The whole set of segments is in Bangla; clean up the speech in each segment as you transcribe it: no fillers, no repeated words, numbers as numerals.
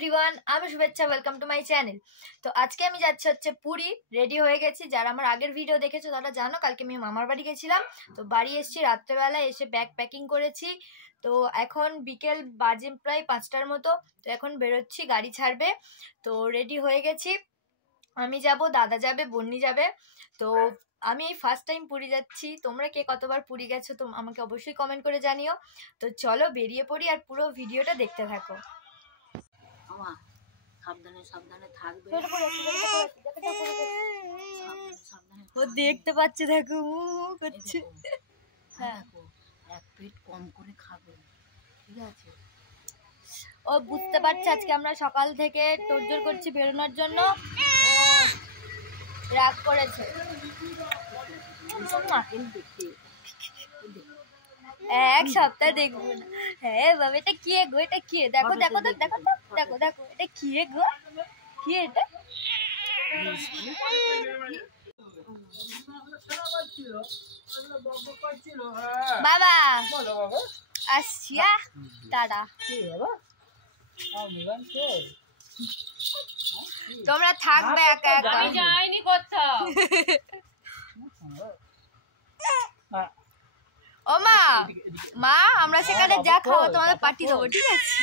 এভরিওয়ান, আমি শুভেচ্ছা। Welcome to my channel. তো আজকে আমি যাচ্ছি হচ্ছে পুরী। রেডি হয়ে গেছি। যারা আমার আগের ভিডিও দেখেছো তারা জানো কালকে আমি মামার বাড়ি গেছিলাম। তো বাড়ি এসেছি রাত্রেবেলা, এসে ব্যাগ প্যাকিং করেছি। তো এখন বিকেল বাজে প্রায় 5টার মতো। তো এখন বেরোচ্ছি, গাড়ি ছাড়বে। তো রেডি হয়ে গেছি। আমি যাব, দাদা যাবে, বন্নি যাবে। তো আমি এই ফার্স্ট টাইম পুরী যাচ্ছি। তোমরা কে কতবার পুরী গেছো তো আমাকে অবশ্যই কমেন্ট করে জানিও। তো চলো বেরিয়ে পড়ি আর পুরো ভিডিওটা দেখতে থাকো। সাবধানে সাবধানে থাকবে। ও দেখতে পাচ্ছে, দেখো করছে। হ্যাঁ, এক প্লেট কম করে খাবে, ঠিক আছে? ও বুঝতে পারছে আজকে আমরা সকাল থেকে তোড়জোড় করছি বেরোনোর জন্য। ও রাগ করেছে। এক সপ্তাহ দেখবো না। হ্যাঁ বাবা, এটা কি গো? এটা কি? দেখো দেখো তো, দেখো তো, দেখো দেখো, এটা কি গো? কি এটা? বাবা আসছি, দাদা তোমরা থাকবে একা একা। যাইনি কোথাও। ও মা, মা আমরা সেখানে যা খাবো তোমাদের পার্টি দেবো, ঠিক আছে?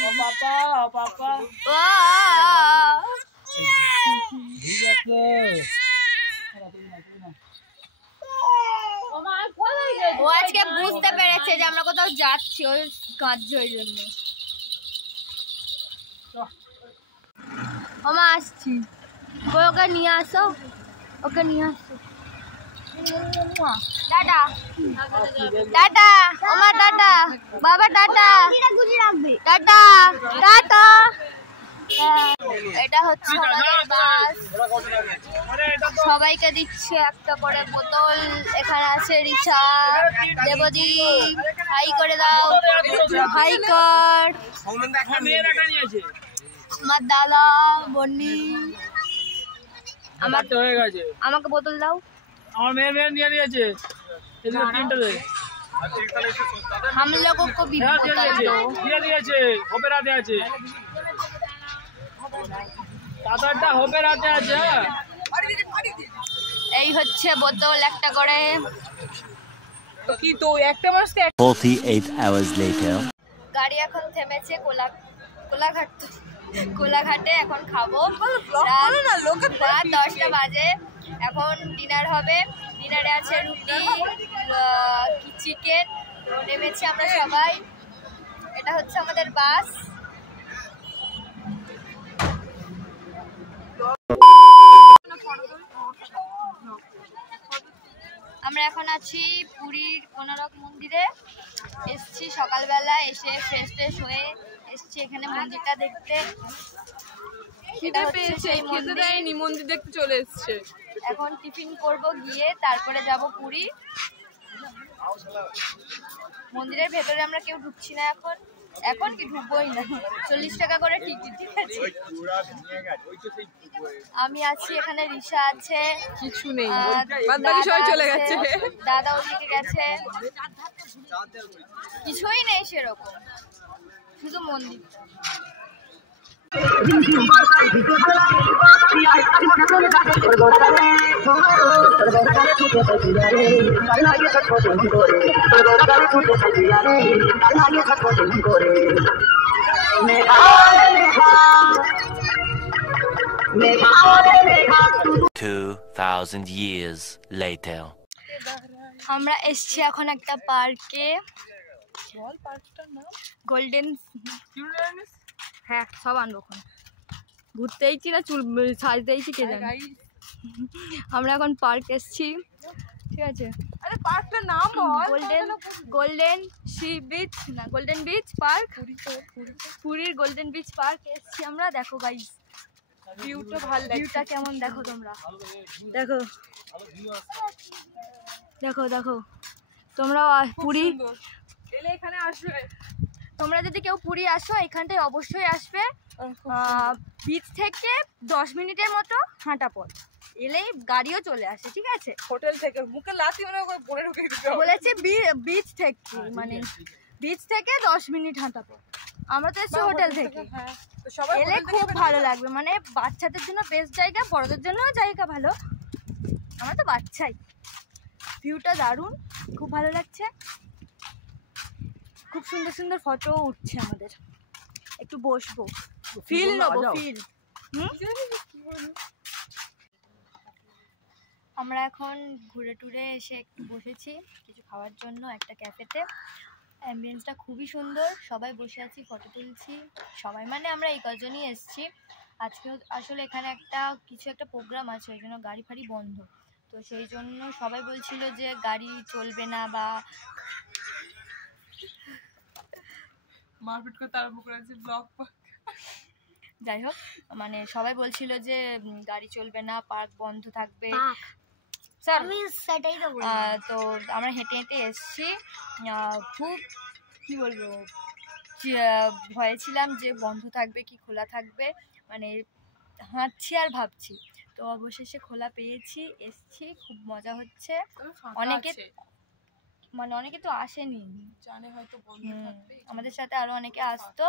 ও আজকে বুঝতে পেরেছে যে আমরা কোথাও যাচ্ছি, ওই কাঁদছে ওই জন্য। ও মা আসছি, ওকে নিয়ে আসো, ওকে নিয়ে আসো। টাটা টাটা, ওমা টাটা, বাবা টাটা টাটা টাটা। এটা হচ্ছে আমাদের বাস। সবাইকে দিচ্ছে একটা করে বোতল। এখানে আছে রিচা, দেবদীপ, হাই করে দাও, হাই কর। আমার দাদা, বন্নি। আমাকে বোতল দাও। আমার মেয়ে নিয়ে নিয়েছে। हम लोगों को भी बोतल दो। দিয়ে দিয়েছে, হোপে রাতে আছে। চাদরটা হোপে রাতে আছে। এই হচ্ছে বোতল একটা করে। তো কি তো একটা মাসে 48 hours later. গাড়ি এখন থেমেছে কোলাঘাটে। এখন খাবো। রাত 10টা বাজে। এখন ডিনার হবে। ডিনারে আছে রুটি, চিকেন। নেমেছি আমরা সবাই। এটা হচ্ছে আমাদের বাস। আমরা এখন আছি পুরীর কোনারক মন্দিরে। এসছি সকালবেলা, এসে ফ্রেশ ট্রেশ হয়ে এসছি এখানে মন্দিরটা দেখতে। মন্দির দেখতে চলে এসছে। এখন টিফিন করব, গিয়ে তারপরে যাব পুরী। মন্দিরের ভেতরে আমরা কেউ ঢুকছি না এখন কি ঢুকবোই না। 40 টাকা করে টিকিট, ঠিক আছে? আমি আছি এখানে, রিসা আছে, কিছু নেই, চলে গেছে, দাদা ওদিকে গেছে। কিছুই নেই সেরকম, শুধু মন্দির। $2,000 years later. আমরা এসছি এখন একটা পার্কে। গোল্ডেন, হ্যাঁ সব আনবো। ঘুরতে এইছি না চুল সাজতে এইছি কে জানে। আমরা এখন পার্ক এসছি, ঠিক আছে? আরে পার্কটার নাম গোল্ডেন সি বিচ, না গোল্ডেন বিচ পার্ক, পুরীর গোল্ডেন বিচ পার্ক এসছি আমরা। দেখো গাইস, ভিউটা ভালো, ভিউটা কেমন দেখো তোমরা। দেখো দেখো দেখো তোমরা পুরী এলে এখানে আসবে। তোমরা যদি কেউ পুরী আসো এখানটায় অবশ্যই আসবে। বিচ থেকে 10 মিনিটের মতো হাঁটা পথ। এলেই গাড়িও চলে আসে, ঠিক আছে? হোটেল থেকে মুখে লাথি মনে করে বলে ঢুকে দিতে বলেছে বিচ থেকে, মানে বিচ থেকে 10 মিনিট হাঁটা পথ। আমরা তো এসেছি হোটেল থেকে। হ্যাঁ, তো সবাই এলে হোটেল থেকে খুব বেরিয়ে ভালো লাগবে, মানে বাচ্চাদের জন্য বেস্ট জায়গা, বড়দের জন্য জায়গা ভালো। আমরা তো বাচ্চাই। ভিউটা দারুণ, খুব ভালো লাগছে, খুব সুন্দর সুন্দর ফটো উঠছে আমাদের। একটু বসবো, ফিল নেবো, ফিল। আমরা এখন ঘুরে টুরে এসে একটু বসেছি কিছু খাওয়ার জন্য একটা ক্যাফেতে। অ্যাম্বিয়েন্সটা খুবই সুন্দর, সবাই বসে আছি, ফটো তুলছি সবাই, মানে আমরা এই কজনই এসেছি। আজকে আসলে এখানে কিছু একটা প্রোগ্রাম আছে, ওই জন্য গাড়ি ফাড়ি বন্ধ, তো সেই জন্য সবাই বলছিল যে গাড়ি চলবে না বা মারপিট করতে আরম্ভ করেছে ব্লগ। যাই হোক, মানে সবাই বলছিল যে গাড়ি চলবে না, পার্ক বন্ধ থাকবে। তো আমরা হেঁটে হেঁটে এসছি, খুব কি বলবো, ভয়ে ছিলাম যে বন্ধ থাকবে কি খোলা থাকবে, মানে হাঁটছি আর ভাবছি, তো অবশেষে খোলা পেয়েছি, এসছি, খুব মজা হচ্ছে। অনেকে তো আসেনি, জানে হয়তো বন্ধ থাকবে, আমাদের সাথে আরো অনেকে আসতো,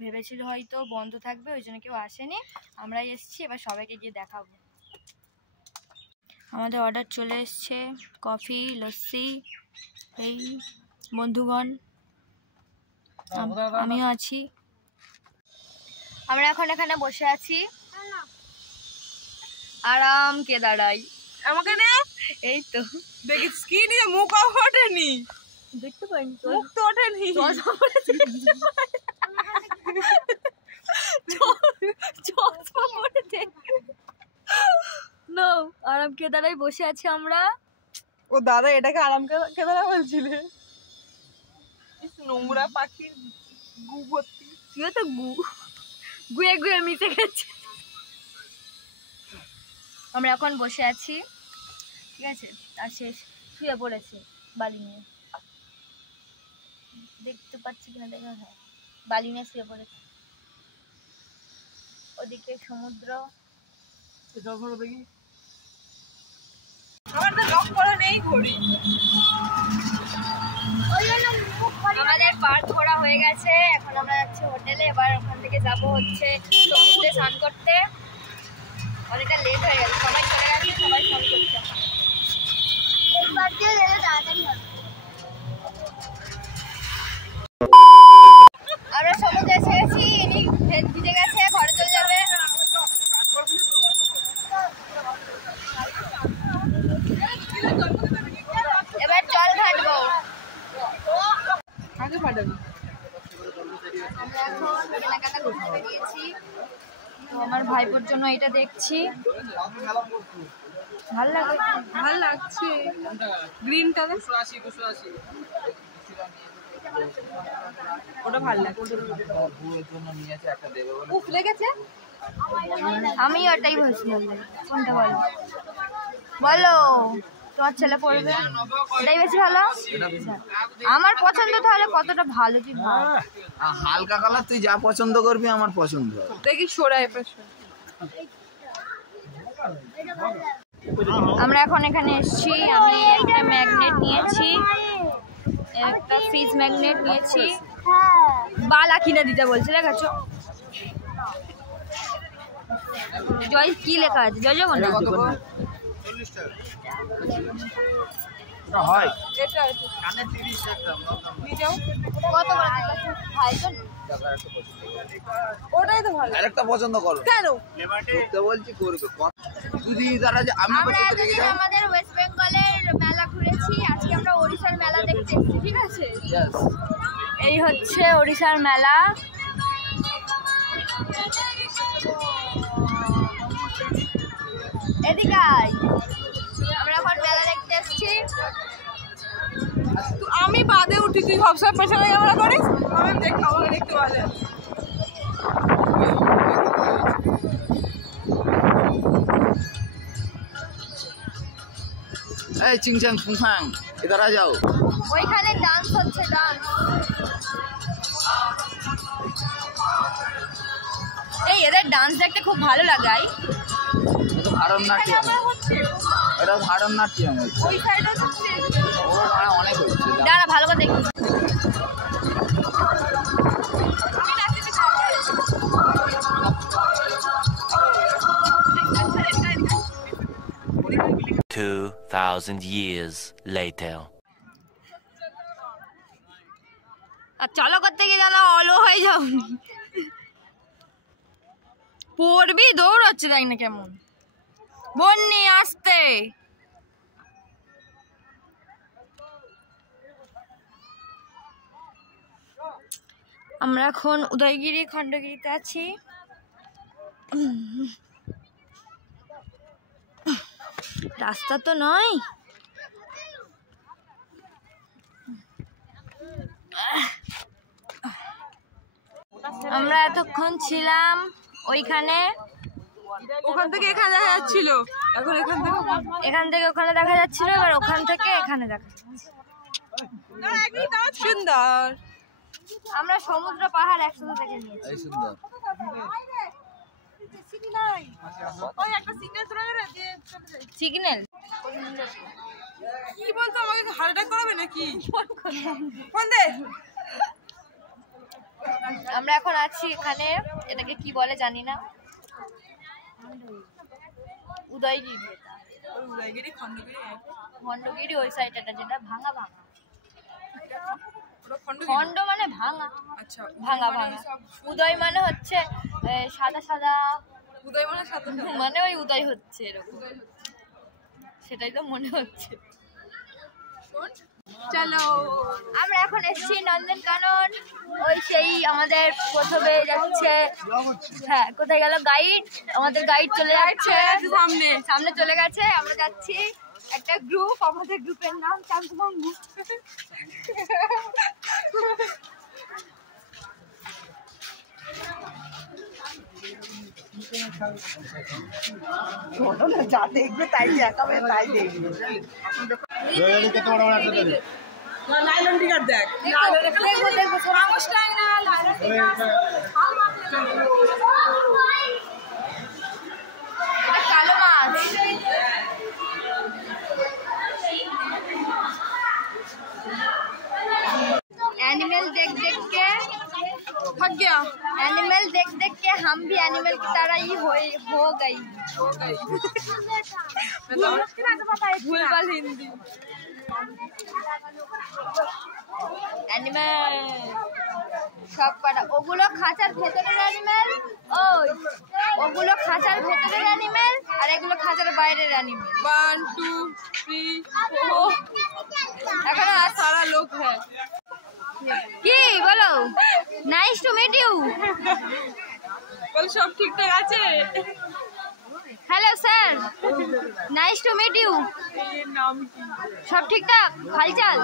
ভেবেছিল হয়তো বন্ধ থাকবে, ওই জন্য কেউ আসেনি, আমরাই এসছি। এবার সবাইকে গিয়ে দেখাবো। আমাদের অর্ডার চলে এসছে, কফি, লস্যি। এই বন্ধুগণ, আমিও আছি। আমরা এখন এখানে বসে আছি, আরাম কে দাঁড়াই। আমাকে নে, এই তো দেখিস কি নিয়ে মুখ ওঠেনি, দেখতে পাইনি তো, মুখ তো ওঠেনি। আরাম কে দাঁড়াই বসে আছি আমরা। ও দাদা, এটাকে আরাম কেদারা বলছিলে? নোংরা পাখির গু ভর্তি। তুইও তো গুয়ে গুয়ে মিশে গেছে। আমরা এখন বসে আছি, ঠিক আছে, আর শেষ শুয়ে পড়েছে বালি নিয়ে, দেখতে পাচ্ছি কিনা দেখা, হয় বালি নিয়ে শুয়ে পড়েছে। ওদিকে সমুদ্র, আমার তো লক করা নেই ঘড়ি। আমাদের পার্ক ঘোরা হয়ে গেছে, এখন আমরা যাচ্ছি হোটেলে। এবার ওখান থেকে যাবো হচ্ছে সমুদ্রে স্নান করতে। অনেকটা লেট হয়ে গেছে, সবাই চলে গেছে, সবাই ফোন করছে। আমরা সমুদ্রে এসে গেছি, ইনি ভিজে গেছে, ঘরে চলে যাবে। এবার জল ঘাটবো। আগে পাঠাবি। আমরা এখন কেনাকাটা করতে বেরিয়েছি, তো আমার ভাইপোর জন্য এটা দেখছি, ভালো লাগে, ভাল লাগছে। গ্রিন কালার, ওটা ভাল লাগছে। উফ লেগেছে। আমি ওটাই বলছিলাম, কোনটা বলো বলো, তোমার ছেলে পড়বে, এটাই বেশি ভালো। আমার পছন্দ, তাহলে কতটা ভালো তুই ভাব। হালকা কালার তুই যা পছন্দ করবি আমার পছন্দ। দেখি সরা এবার। আমরা এখন এখানে এসেছি, আমি একটা ম্যাগনেট নিয়েছি, একটা ফ্রিজ ম্যাগনেট নিয়েছি, বালা কিনে দিতে বলছে, দেখাচ্ছ জয় কি লেখা আছে, জয় যাবো না হয় এটা কানে 30 টাকা নিয়ে যাও। কত ভাইজন, ওটাই তো ভালো। আরেকটা পছন্দ করো কেন করতে বলছি করবে যদি তারা যে আমি আমরা করতে রেখে এতদিন যাও। আমাদের ওয়েস্ট বেঙ্গলের মেলা ঘুরেছি, আজকে আমরা ওড়িশার মেলা দেখতে এসেছি, ঠিক আছে। Yes. এই হচ্ছে ওড়িশার মেলা। এদিকে আয়, আমরা এখন মেলা দেখতে এসেছি। আমি বাদে উঠি, তুই সবসময় পেছনে ক্যামেরা করিস, আমি আমাকে দেখতে ভালো লাগে। এই চিংচাং ফুফাং इधर आ जाओ। ওইখানে ডান্স হচ্ছে, ডান্স। এই এদের ডান্স দেখতে খুব ভালো লাগে। এটা ভারতনাট্যম, এটা ভারতনাট্যম ওই সাইডে হচ্ছে অনেক হচ্ছে। দাঁড়া ভালো করে দেখি। আমি 2,000 years later. আর চলো করতে গিয়ে জানা অলো হয়ে যাও, পড়বি দৌড়চ্ছে দেখ না কেমন বন্নি আসতে। আমরা এখন উদয়গিরি খণ্ডগিরিতে আছি। রাস্তা তো নয়, আমরা এতক্ষণ ছিলাম ওইখানে, ওখান থেকে এখানে দেখা যাচ্ছিল, এখন এখান থেকে ওখানে দেখা যাচ্ছিল, এবার ওখান থেকে এখানে দেখা যাচ্ছে। সুন্দর। আমরা সমুদ্র পাহাড় একসাথে দেখে নিয়েছি। এই সুন্দর সিগন্যাল কি বলতো, আমাকে হার্ট অ্যাটাক করাবে নাকি? ফোন দে। আমরা এখন আছি এখানে, এটাকে কি বলে জানি না, উদয়গিরি। উদয়গিরি খণ্ডগিরি খণ্ডগিরি ওই সাইডটা, যেটা ভাঙা ভাঙা, ওটা খণ্ডগিরি। খণ্ড মানে ভাঙা, আচ্ছা, ভাঙা ভাঙা। উদয় মানে হচ্ছে সাদা সাদা, উদয় মানে সাথে মানে ওই উদয় হচ্ছে এরকম, সেটাই তো মনে হচ্ছে। চলো। আমরা এখন এসেছি নন্দনকানন, ওই সেই আমাদের প্রথমে যাচ্ছে, হ্যাঁ কোথায় গেল গাইড, আমাদের গাইড চলে যাচ্ছে সামনে। সামনে চলে গেছে। আমরা যাচ্ছি একটা গ্রুপ, আমাদের গ্রুপের নাম চাংকুমাঙ্গু। যা দেখবে তাই দেখাবে, তাই দেখবে। লাইলন টিকার দেখ। কালো মাছ, एनिमल देख देख के थक गया। एनिमल देख देख के हम भी एनिमल की तरह ही हो गई। भूलभाल हिंदी। অ্যানিমেল সব কটা, ওগুলো খাঁচার ভেতরের অ্যানিমেল, ওগুলো খাঁচার ভেতরের অ্যানিমেল, আর এগুলো খাঁচার বাইরের অ্যানিমেল। 1 2 3 4 এখনো सारा लोग है। কি বলো? Nice to meet you. বল সব ঠিকঠাক আছে? Hello sir, nice to meet you. এর নাম কি? সব ঠিকঠাক, হালচাল?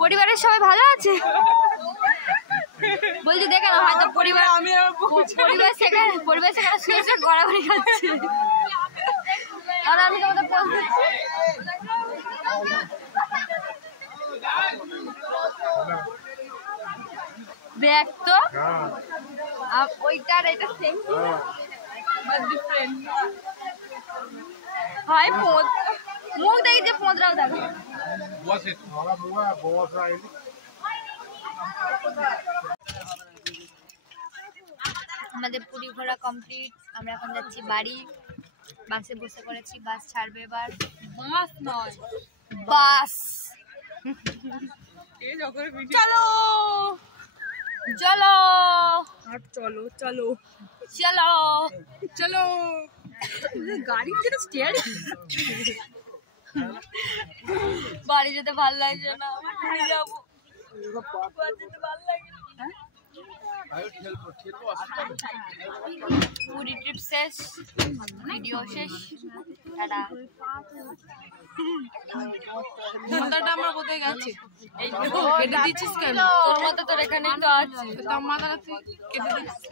পরিবারের সবাই ভালো আছে? বলছি দেখে না, হয়তো পরিবার আমি আর পরিবার সেখানে শুয়ে শুয়ে গড়াগড়ি খাচ্ছে, আর আমি তোমাদের পোস্ট দিচ্ছি। দেখ তো ওইটার এটা সেম ডিফারেন্ট। হয় মুখ দেখি যে পোঁদরাও দেখো। আমাদের পুরী ঘোরা কমপ্লিট, আমরা এখন যাচ্ছি বাড়ি। বাসে বসে পড়েছি, বাস ছাড়বে এবার। বাস নয়, বাস। চলো চলো আর চলো চলো চলো চলো। গাড়ি যেটা স্টিয়ারিং। বাড়ি যেতে ভালো লাগছে না, ঘুরে যাবো। বাড়ি যেতে ভালো লাগে না। পুরী ট্রিপ শেষ, ভিডিও শেষ, টাটা। মাথাটা আমরা কোথায় গেছি? কেটে দিচ্ছিস কেন? তোর মতো তোর এখানেই তো আছে। মাথাটা তুই কেটে দিচ্ছিস।